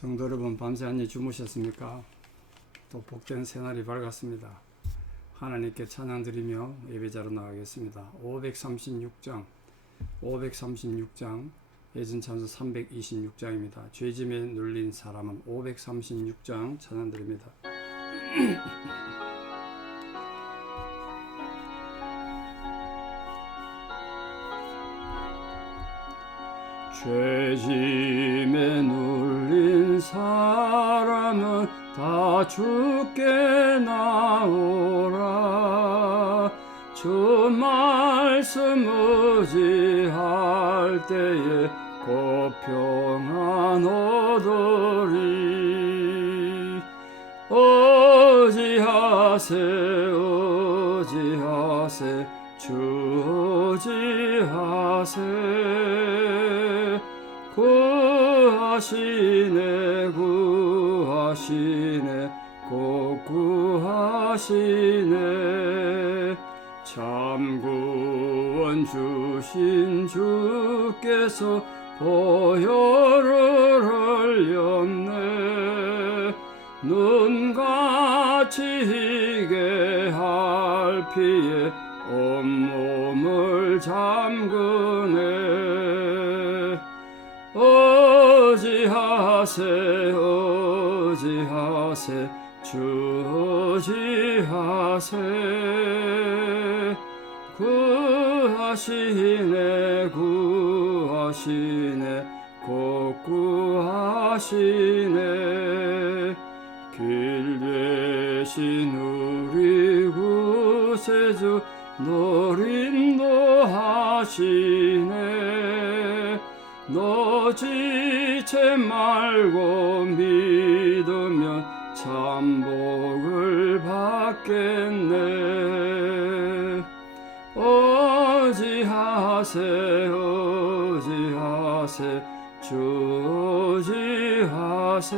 성도 여러분, 밤새 안녕히 주무셨습니까? 또 복된 새날이 밝았습니다. 하나님께 찬양 드리며 예배자로 나가겠습니다. 536장 예전참서 326장입니다. 죄짐에 눌린 사람은 536장 찬양 드립니다. 죄짐에 눌린 사람은 다 주께 나오라. 주 말씀 의지할 때에 곧 평안 얻으리. 의지하세 주 의지하세. 구하시네 곧 구하시네. 참 구원 주신 주께서 보혈을 흘렸네. 눈같이 희게 할 피에 온몸을 잠그네. 의지하세 주 의지하세. 구하시네 곧 구하시네. 길 대신 우리 구세주 노린도 하시네. 너 지체 말고 믿으면 참 복을 받겠네. 의지하세 주 의지하세.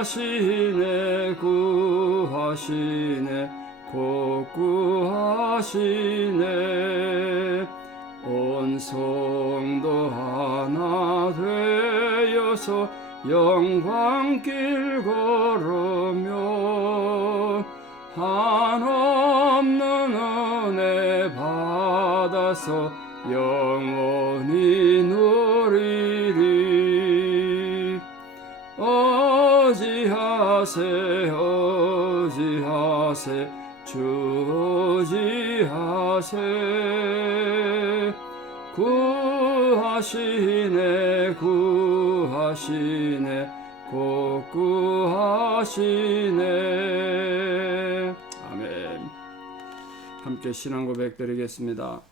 구하시네 곧 구하시네. 온 성도 하나 되어서 영광길 걸으며 한없는 은혜 받아서 영원히 누리리. 의지하세 주 의지하세. 구하시네 곧 구하시네. 아멘. 함께 신앙 고백 드리겠습니다.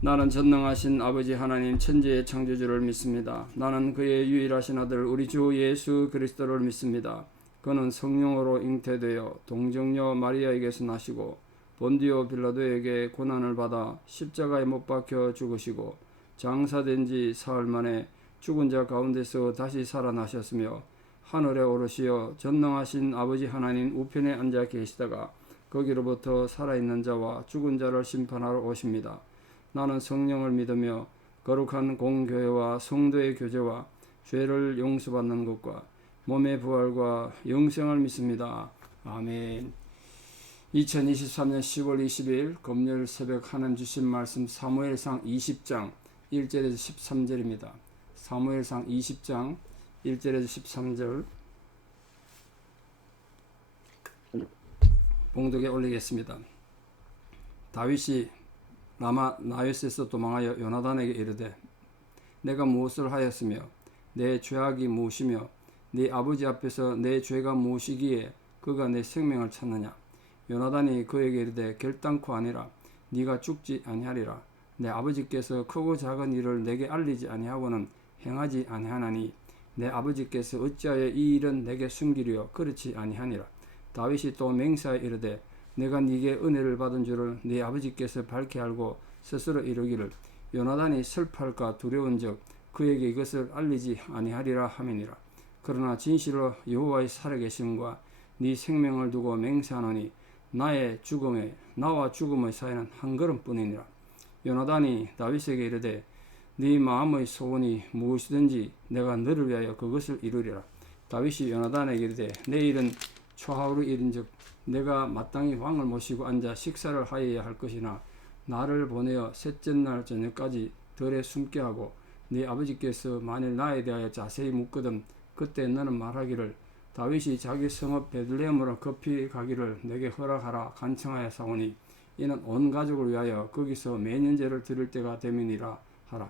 나는 전능하신 아버지 하나님 천지의 창조주를 믿습니다. 나는 그의 유일하신 아들 우리 주 예수 그리스도를 믿습니다. 그는 성령으로 잉태되어 동정녀 마리아에게서 나시고 본디오 빌라도에게 고난을 받아 십자가에 못 박혀 죽으시고 장사된 지 사흘 만에 죽은 자 가운데서 다시 살아나셨으며 하늘에 오르시어 전능하신 아버지 하나님 우편에 앉아 계시다가 거기로부터 살아있는 자와 죽은 자를 심판하러 오십니다. 나는 성령을 믿으며 거룩한 공교회와 성도의 교제와 죄를 용서받는 것과 몸의 부활과 영생을 믿습니다. 아멘. 2023년 10월 20일 금요일 새벽 하나님 주신 말씀 사무엘상 20장 1절에서 13절입니다. 사무엘상 20장 1절에서 13절 봉독에 올리겠습니다. 다윗이 라마 나요스에서 도망하여 요나단에게 이르되 내가 무엇을 하였으며 내 죄악이 무엇이며 네 아버지 앞에서 내 죄가 무엇이기에 그가 내 생명을 찾느냐. 요나단이 그에게 이르되 결단코 아니라 네가 죽지 아니하리라. 내 아버지께서 크고 작은 일을 내게 알리지 아니하고는 행하지 아니하나니 내 아버지께서 어찌하여 이 일은 내게 숨기려 그렇지 아니하니라. 다윗이 또 맹세하여 이르되 내가 네게 은혜를 받은 줄을 네 아버지께서 밝히 알고 스스로 이르기를 요나단이 슬퍼할까 두려운즉 그에게 이것을 알리지 아니하리라 하미니라. 그러나 진실로 여호와의 살아계심과 네 생명을 두고 맹세하노니 나와 죽음의 사이는 한 걸음뿐이니라. 요나단이 다윗에게 이르되 네 마음의 소원이 무엇이든지 내가 너를 위하여 그것을 이루리라. 다윗이 요나단에게 이르되 내일은 초하루 일인즉 내가 마땅히 왕을 모시고 앉아 식사를 하여야 할 것이나 나를 보내어 셋째 날 저녁까지 들에 숨게 하고 네 아버지께서 만일 나에 대하여 자세히 묻거든 그때 너는 말하기를 다윗이 자기 성읍 베들레헴으로 급히 가기를 내게 허락하라 간청하여 사오니 이는 온 가족을 위하여 거기서 매년제를 드릴 때가 되면이라 하라.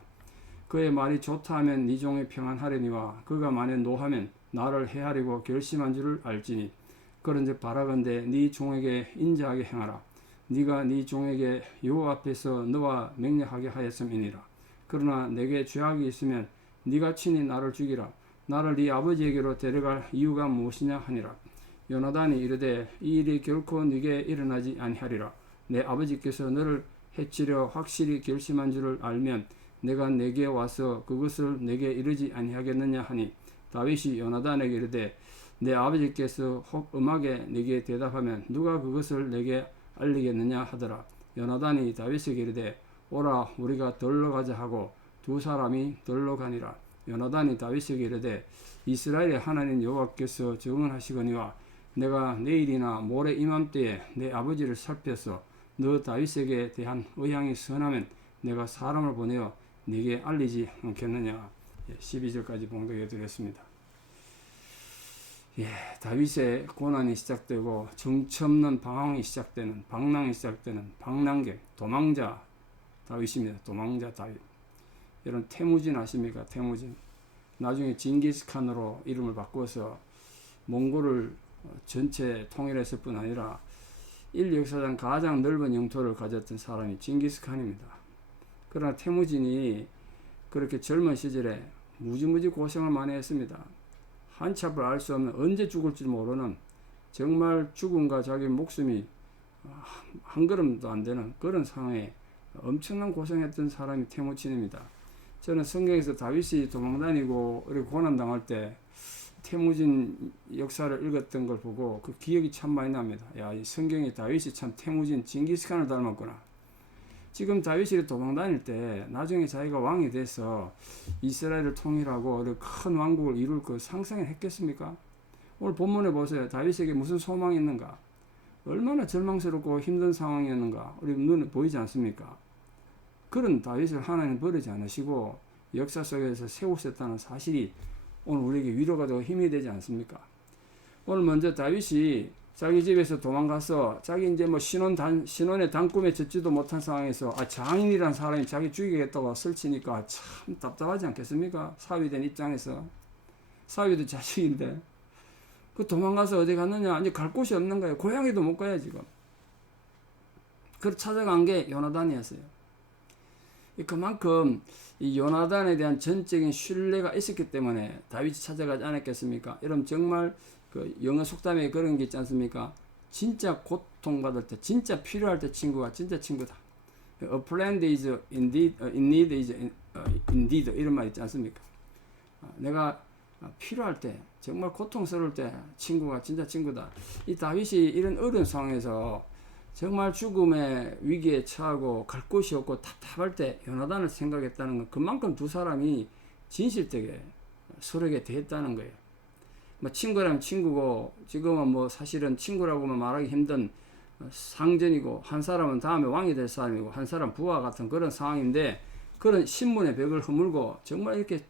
그의 말이 좋다 하면 네 종이 평안하려니와 그가 만일 노하면 나를 해하려고 결심한 줄을 알지니 그런즉 바라건대 네 종에게 인자하게 행하라. 네가 네 종에게 여호와 앞에서 너와 맹약하게 하였음이니라. 그러나 내게 죄악이 있으면 네가 친히 나를 죽이라. 나를 네 아버지에게로 데려갈 이유가 무엇이냐 하니라. 요나단이 이르되 이 일이 결코 네게 일어나지 아니하리라. 내 아버지께서 너를 해치려 확실히 결심한 줄을 알면 내가 내게 와서 그것을 내게 이르지 아니하겠느냐 하니 다윗이 요나단에게 이르되 내 아버지께서 혹 음하게 내게 대답하면 누가 그것을 내게 알리겠느냐 하더라. 요나단이 다윗에게 이르되 오라 우리가 들러 가자 하고 두 사람이 들러 가니라. 요나단이 다윗에게 이르되 이스라엘의 하나님 여호와께서 증언하시거니와 내가 내일이나 모레 이맘때에 내 아버지를 살펴서 너 다윗에게 대한 의향이 선하면 내가 사람을 보내어 네게 알리지 않겠느냐. 12절까지 봉독해 드렸습니다. 다윗의 고난이 시작되고 정처없는 방황이 시작되는 방랑이 시작되는 방랑객 도망자 다윗입니다. 도망자 다윗. 여러분 태무진 아십니까? 태무진. 나중에 징기스칸으로 이름을 바꿔서 몽골을 전체 통일했을 뿐 아니라 인류 역사상 가장 넓은 영토를 가졌던 사람이 징기스칸입니다. 그러나 태무진이 그렇게 젊은 시절에 무지무지 고생을 많이 했습니다. 한치 앞을 알 수 없는 언제 죽을지 모르는 정말 죽음과 자기 목숨이 한 걸음도 안 되는 그런 상황에 엄청난 고생했던 사람이 태무진입니다. 저는 성경에서 다윗이 도망다니고 이렇게 고난당할 때 태무진 역사를 읽었던 걸 보고 그 기억이 참 많이 납니다. 야, 이 성경에 다윗이 참 태무진 징기스칸을 닮았구나. 지금 다윗이 도망다닐 때 나중에 자기가 왕이 돼서 이스라엘을 통일하고 큰 왕국을 이룰 그 상상을 했겠습니까? 오늘 본문에 보세요. 다윗에게 무슨 소망이 있는가? 얼마나 절망스럽고 힘든 상황이었는가? 우리 눈에 보이지 않습니까? 그런 다윗을 하나님 버리지 않으시고 역사 속에서 세우셨다는 사실이 오늘 우리에게 위로가 되고 힘이 되지 않습니까? 오늘 먼저 다윗이 자기 집에서 도망가서 자기 이제 뭐 신혼의 단꿈에 젖지도 못한 상황에서 장인이란 사람이 자기 죽이겠다고 설치니까 참 답답하지 않겠습니까? 사위된 입장에서. 사위도 자식인데. 그 도망가서 어디 갔느냐? 이제 갈 곳이 없는 거예요. 고향에도 못 가요, 지금. 그걸 찾아간 게 요나단이었어요. 그만큼 이 요나단에 대한 전적인 신뢰가 있었기 때문에 다윗이 찾아가지 않았겠습니까? 여러분 정말 그 영어 속담에 그런 게 있지 않습니까? 진짜 고통받을 때, 진짜 필요할 때 친구가 진짜 친구다. A friend is indeed, in need is indeed 이런 말 있지 않습니까? 내가 필요할 때, 정말 고통스러울 때 친구가 진짜 친구다. 이 다윗이 이런 어려운 상황에서 정말 죽음의 위기에 처하고 갈 곳이 없고 답답할 때 요나단을 생각했다는 건 그만큼 두 사람이 진실되게 서로에게 대했다는 거예요. 뭐 친구라면 친구고 지금은 뭐 사실은 친구라고만 말하기 힘든 상전이고 한 사람은 다음에 왕이 될 사람이고 한 사람 부하 같은 그런 상황인데 그런 신분의 벽을 허물고 정말 이렇게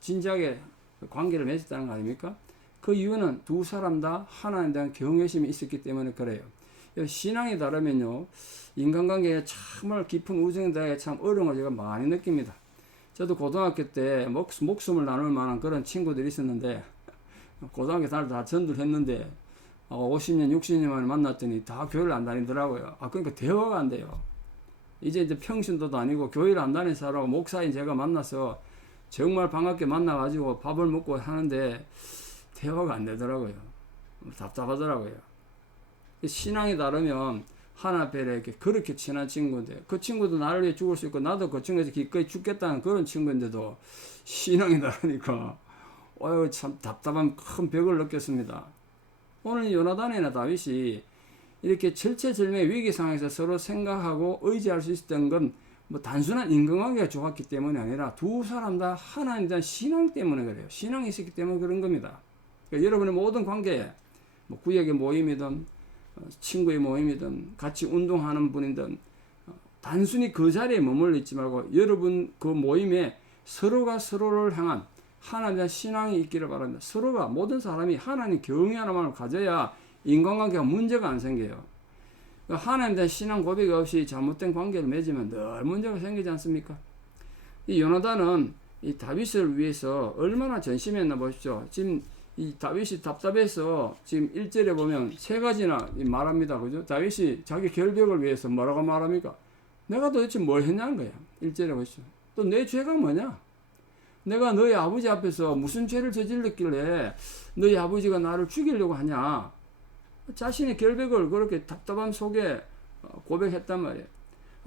진지하게 관계를 맺었다는 거 아닙니까? 그 이유는 두 사람 다 하나님에 대한 경외심이 있었기 때문에 그래요. 신앙이 다르면요 인간관계에 정말 깊은 우정에 대해 참 어려움을 제가 많이 느낍니다. 저도 고등학교 때 목숨을 나눌 만한 그런 친구들이 있었는데 고등학교 다닐 때 다 전도를 했는데 50년 60년 만에 만났더니 다 교회를 안 다니더라고요. 그러니까 대화가 안 돼요. 이제 평신도도 아니고 교회를 안 다니는 사람하고 목사인 제가 만나서 정말 반갑게 만나가지고 밥을 먹고 하는데 대화가 안 되더라고요. 답답하더라고요. 신앙이 다르면 하나님 앞에 이렇게 그렇게 친한 친구인데 그 친구도 나를 위해 죽을 수 있고 나도 그 친구에서 기꺼이 죽겠다는 그런 친구인데도 신앙이 다르니까 참 답답한 큰 벽을 느꼈습니다. 오늘 요나단이나 다윗이 이렇게 절체절명의 위기 상황에서 서로 생각하고 의지할 수 있었던 건 뭐 단순한 인간관계가 좋았기 때문이 아니라 두 사람 다 하나님에 대한 신앙 때문에 그래요. 신앙이 있었기 때문에 그런 겁니다. 그러니까 여러분의 모든 관계에 뭐 구역의 모임이든 친구의 모임이든 같이 운동하는 분이든 단순히 그 자리에 머물러 있지 말고 여러분 그 모임에 서로가 서로를 향한 하나님에 대한 신앙이 있기를 바랍니다. 서로가 모든 사람이 하나님 경외하는 가져야 인간관계가 문제가 안 생겨요. 하나님에 대한 신앙 고백 없이 잘못된 관계를 맺으면 늘 문제가 생기지 않습니까? 이 요나단은 이 다윗을 위해서 얼마나 전심했나 보십시오. 지금 이 다윗이 답답해서 지금 1절에 보면 세 가지나 말합니다. 그죠? 다윗이 자기 결벽을 위해서 뭐라고 말합니까? 내가 도대체 뭘 했냐는 거야. 1절에 보십시오. 또 내 죄가 뭐냐? 내가 너희 아버지 앞에서 무슨 죄를 저질렀길래 너희 아버지가 나를 죽이려고 하냐? 자신의 결백을 그렇게 답답함 속에 고백했단 말이에요.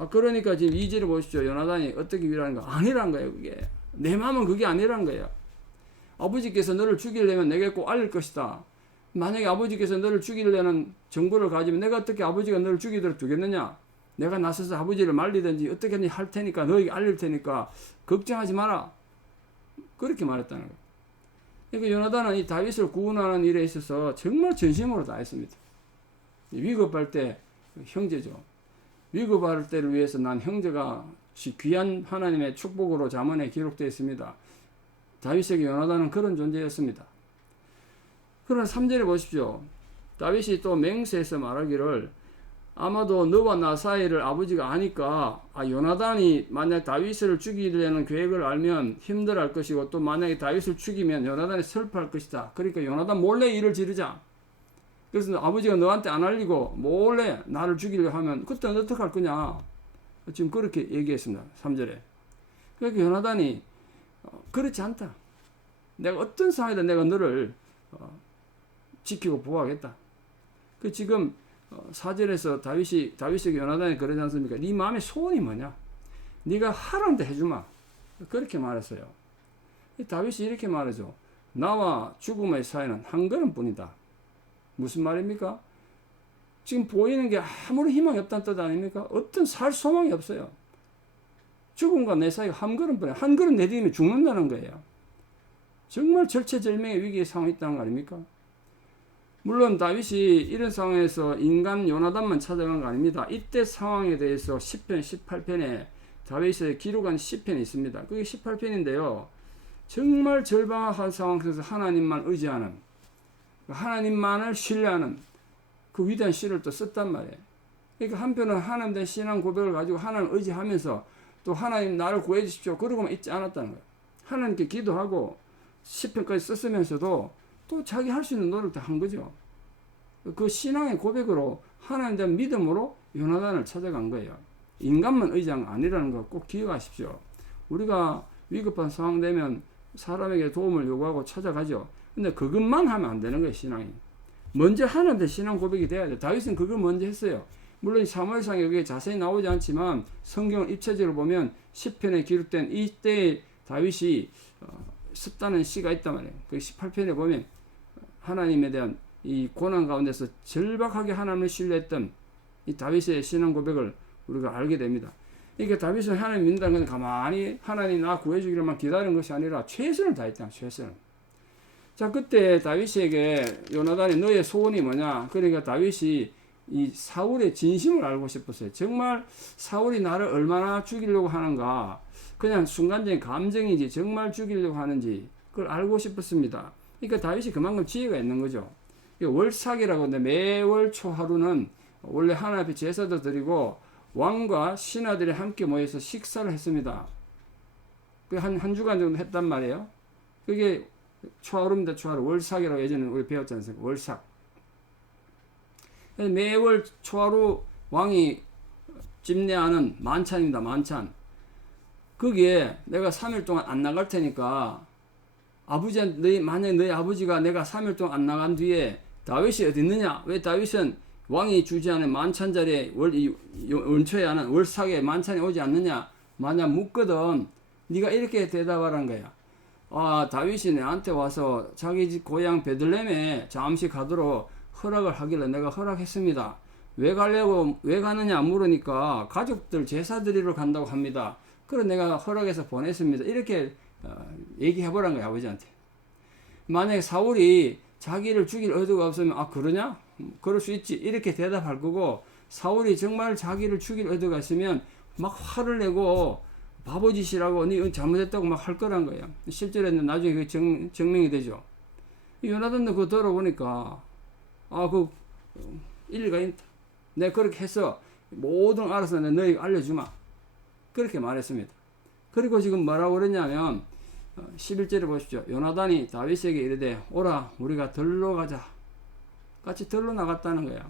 그러니까 지금 2절에 보십시오. 요나단이 어떻게 위로하는가? 아니란 거예요. 그게 내 마음은 그게 아니란 거예요. 아버지께서 너를 죽이려면 내게 꼭 알릴 것이다. 만약에 아버지께서 너를 죽이려는 정보를 가지면 내가 어떻게 아버지가 너를 죽이도록 두겠느냐? 내가 나서서 아버지를 말리든지 어떻게든지 할 테니까 너에게 알릴 테니까 걱정하지 마라. 그렇게 말했다는 거예요. 그러니까 요나단은 이 다윗을 구원하는 일에 있어서 정말 전심으로 다했습니다. 위급할 때 형제죠. 위급할 때를 위해서 난 형제가 귀한 하나님의 축복으로 잠언에 기록되어 있습니다. 다윗에게 요나단은 그런 존재였습니다. 그러나 3절에 보십시오. 다윗이 또 맹세해서 말하기를 아마도 너와 나 사이를 아버지가 아니까 요나단이 만약 다윗을 죽이려는 계획을 알면 힘들어할 것이고 또 만약에 다윗을 죽이면 요나단이 슬퍼할 것이다. 그러니까 요나단 몰래 일을 지르자. 그래서 아버지가 너한테 안 알리고 몰래 나를 죽이려 하면 그때는 어떻게 할 거냐. 지금 그렇게 얘기했습니다. 3절에. 그러니까 요나단이 그렇지 않다. 내가 어떤 상황이든 내가 너를 지키고 보호하겠다. 그 지금 4절에서 다윗에게 요나단이 그러지 않습니까? 네 마음의 소원이 뭐냐? 네가 하라는 데 해주마. 그렇게 말했어요. 다윗이 이렇게 말하죠. 나와 죽음의 사이는 한 걸음뿐이다. 무슨 말입니까? 지금 보이는 게 아무런 희망이 없다는 뜻 아닙니까? 어떤 살 소망이 없어요. 죽음과 내 사이가 한 걸음뿐이야. 한 걸음 내디디면 죽는다는 거예요. 정말 절체절명의 위기의 상황이 있다는 거 아닙니까? 물론 다윗이 이런 상황에서 인간 요나단만 찾아간 거 아닙니다. 이때 상황에 대해서 10편, 18편에 다윗의 기록한 시편이 있습니다. 그게 18편인데요. 정말 절박한 상황 속에서 하나님만 의지하는, 하나님만을 신뢰하는 그 위대한 시를 또 썼단 말이에요. 그러니까 한편은 하나님에 대한 신앙 고백을 가지고 하나님을 의지하면서 또 하나님 나를 구해 주십시오. 그러고만 있지 않았다는 거예요. 하나님께 기도하고 시편까지 썼으면서도 또 자기 할 수 있는 노력도 한 거죠. 그 신앙의 고백으로 하나님에 대한 믿음으로 요나단을 찾아간 거예요. 인간만 의지한 거 아니라는 거 꼭 기억하십시오. 우리가 위급한 상황 되면 사람에게 도움을 요구하고 찾아가죠. 근데 그것만 하면 안 되는 거예요. 신앙이. 먼저 하나님의 신앙 고백이 돼야 돼요. 다윗은 그걸 먼저 했어요. 물론 사무엘상에 여기에 자세히 나오지 않지만 성경 입체적으로 보면 시편에 기록된 이때의 다윗이 썼다는 시가 있단 말이에요. 그 18편에 보면 하나님에 대한 이 고난 가운데서 절박하게 하나님을 신뢰했던 이 다윗의 신앙 고백을 우리가 알게 됩니다. 그러니까 다윗은 하나님 믿는다는 건 가만히 하나님 나 구해주기로만 기다리는 것이 아니라 최선을 다했다. 최선을. 자, 그때 다윗에게 요나단이 너의 소원이 뭐냐? 그러니까 다윗이 이 사울의 진심을 알고 싶었어요. 정말 사울이 나를 얼마나 죽이려고 하는가? 그냥 순간적인 감정인지 정말 죽이려고 하는지 그걸 알고 싶었습니다. 그러니까 다윗이 그만큼 지혜가 있는 거죠. 월삭이라고 하는데 매월 초하루는 원래 하나님 앞에 제사도 드리고 왕과 신하들이 함께 모여서 식사를 했습니다. 한 주간 정도 했단 말이에요. 그게 초하루입니다. 초하루. 월삭이라고 예전에 우리 배웠지 않습니까? 월삭. 매월 초하루 왕이 집례하는 만찬입니다. 만찬. 거기에 내가 3일 동안 안 나갈 테니까 만약에 너희 아버지가 내가 3일 동안 안 나간 뒤에 다윗이 어디 있느냐? 왜 다윗은 왕이 주재하는 만찬 자리에 원초에 하는 월삭에 만찬이 오지 않느냐? 만약 묻거든 네가 이렇게 대답하라는 거야. 다윗이 내한테 와서 자기 집 고향 베들레헴에 잠시 가도록 허락을 하길래 내가 허락했습니다. 왜 가려고, 왜 가느냐 물으니까 가족들 제사 드리러 간다고 합니다. 그래 내가 허락해서 보냈습니다. 이렇게 얘기해보란 거야, 아버지한테. 만약에 사울이 자기를 죽일 의도가 없으면, 아, 그러냐? 그럴 수 있지. 이렇게 대답할 거고, 사울이 정말 자기를 죽일 의도가 있으면 막 화를 내고 바보짓이라고 네 잘못했다고 막 할 거란 거예요. 실제로는 나중에 그게 증명이 되죠. 요나단도 그거 들어보니까, 아, 그 일리가 있다. 내가 그렇게 해서 모든 알아서 내가 너희에게 알려주마. 그렇게 말했습니다. 그리고 지금 뭐라고 그랬냐면 11절에 보십시오. 요나단이 다윗에게 이르되 오라 우리가 들로 가자. 같이 들로 나갔다는 거야.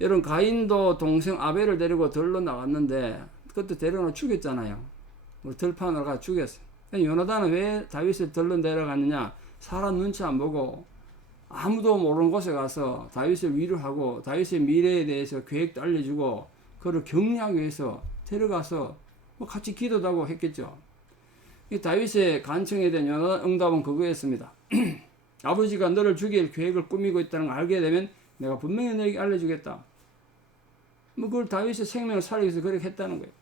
여러분 가인도 동생 아벨을 데리고 들로 나갔는데 그것도 데려가 죽였잖아요. 들판으로 가 죽였어요. 요나단은 왜 다윗을 들로 내려갔느냐? 사람 눈치 안 보고 아무도 모르는 곳에 가서 다윗을 위로하고 다윗의 미래에 대해서 계획도 알려주고 그를 격려하기 위해서 데려가서 뭐 같이 기도도 하고 했겠죠. 이 다윗의 간청에 대한 응답은 그거였습니다. 아버지가 너를 죽일 계획을 꾸미고 있다는 걸 알게 되면 내가 분명히 너에게 알려주겠다. 뭐 그걸 다윗의 생명을 살리기 위해서 그렇게 했다는 거예요.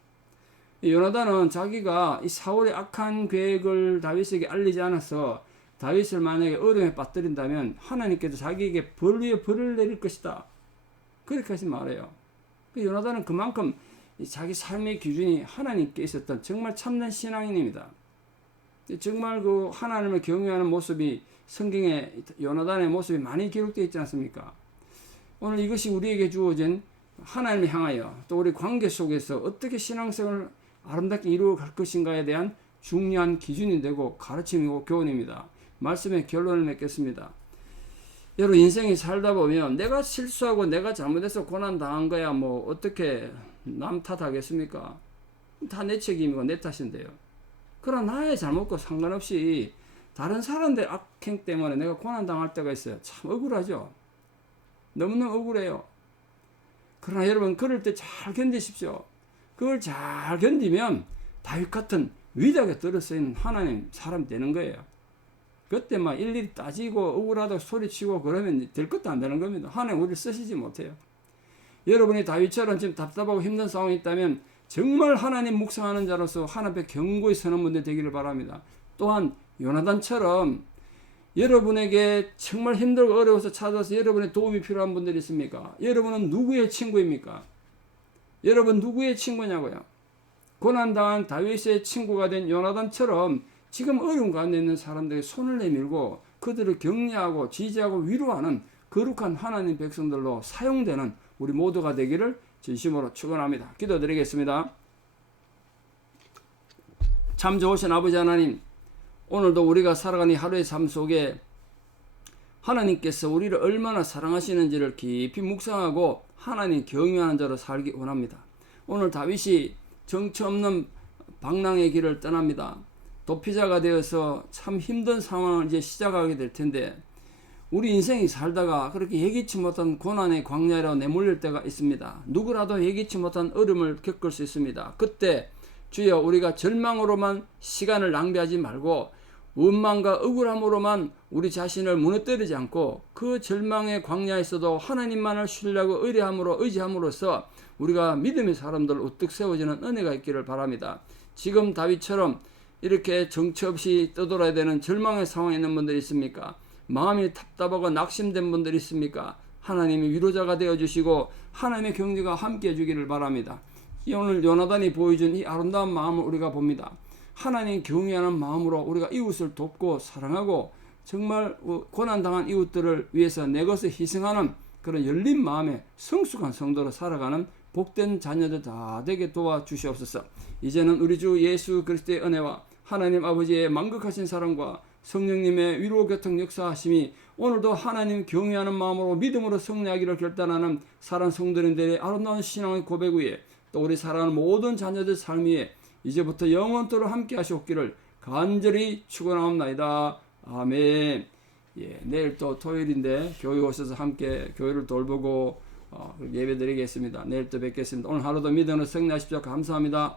요나단은 자기가 이 사울의 악한 계획을 다윗에게 알리지 않아서 다윗을 만약에 어려움에 빠뜨린다면 하나님께서 자기에게 벌 위에 벌을 내릴 것이다. 그렇게 하신 말이에요. 요나단은 그만큼 자기 삶의 기준이 하나님께 있었던 정말 참된 신앙인입니다. 정말 그 하나님을 경외하는 모습이 성경에 요나단의 모습이 많이 기록되어 있지 않습니까? 오늘 이것이 우리에게 주어진 하나님을 향하여 또 우리 관계 속에서 어떻게 신앙생활을 아름답게 이루어갈 것인가에 대한 중요한 기준이 되고 가르침이고 교훈입니다. 말씀의 결론을 맺겠습니다. 여러분 인생이 살다 보면 내가 실수하고 내가 잘못해서 고난당한 거야 뭐 어떻게 남 탓하겠습니까? 다 내 책임이고 내 탓인데요. 그러나 나의 잘못과 상관없이 다른 사람들의 악행 때문에 내가 고난당할 때가 있어요. 참 억울하죠. 너무너무 억울해요. 그러나 여러분 그럴 때 잘 견디십시오. 그걸 잘 견디면 다윗 같은 위대하게 들어쓰인 하나님 사람 되는 거예요. 그때 막 일일이 따지고 억울하다고 소리치고 그러면 될 것도 안 되는 겁니다. 하나님 우리를 쓰시지 못해요. 여러분이 다윗처럼 지금 답답하고 힘든 상황이 있다면 정말 하나님 묵상하는 자로서 하나님 앞에 견고히 서는 분들 되기를 바랍니다. 또한 요나단처럼 여러분에게 정말 힘들고 어려워서 찾아서 여러분의 도움이 필요한 분들이 있습니까? 여러분은 누구의 친구입니까? 여러분 누구의 친구냐고요? 고난당한 다윗의 친구가 된 요나단처럼 지금 어려운 가운데 있는 사람들에게 손을 내밀고 그들을 격려하고 지지하고 위로하는 거룩한 하나님 백성들로 사용되는 우리 모두가 되기를 진심으로 축원합니다. 기도드리겠습니다. 참 좋으신 아버지 하나님, 오늘도 우리가 살아가는 하루의 삶 속에 하나님께서 우리를 얼마나 사랑하시는지를 깊이 묵상하고 하나님 경외하는 자로 살기 원합니다. 오늘 다윗이 정처 없는 방랑의 길을 떠납니다. 도피자가 되어서 참 힘든 상황을 이제 시작하게 될 텐데 우리 인생이 살다가 그렇게 예기치 못한 고난의 광야로 내몰릴 때가 있습니다. 누구라도 예기치 못한 어려움을 겪을 수 있습니다. 그때 주여 우리가 절망으로만 시간을 낭비하지 말고 원망과 억울함으로만 우리 자신을 무너뜨리지 않고 그 절망의 광야에서도 하나님만을 신뢰하고 의지함으로써 우리가 믿음의 사람들 우뚝 세워지는 은혜가 있기를 바랍니다. 지금 다윗처럼 이렇게 정처 없이 떠돌아야 되는 절망의 상황에 있는 분들이 있습니까? 마음이 답답하고 낙심된 분들이 있습니까? 하나님이 위로자가 되어주시고 하나님의 경지가 함께 해주기를 바랍니다. 오늘 요나단이 보여준 이 아름다운 마음을 우리가 봅니다. 하나님 경외하는 마음으로 우리가 이웃을 돕고 사랑하고 정말 고난당한 이웃들을 위해서 내 것을 희생하는 그런 열린 마음에 성숙한 성도로 살아가는 복된 자녀들 다 되게 도와주시옵소서. 이제는 우리 주 예수 그리스도의 은혜와 하나님 아버지의 만극하신 사랑과 성령님의 위로 교통 역사하심이 오늘도 하나님 경외하는 마음으로 믿음으로 승리하기를 결단하는 사랑 성도님들의 아름다운 신앙의 고백 위에 또 우리 사랑하는 모든 자녀들 삶 위에 이제부터 영원토록 함께 하시옵기를 간절히 축원하옵나이다. 아멘. 예, 내일 또 토요일인데 교회 오셔서 함께 교회를 돌보고 예배드리겠습니다. 내일 또 뵙겠습니다. 오늘 하루도 믿음으로 승리하십시오. 감사합니다.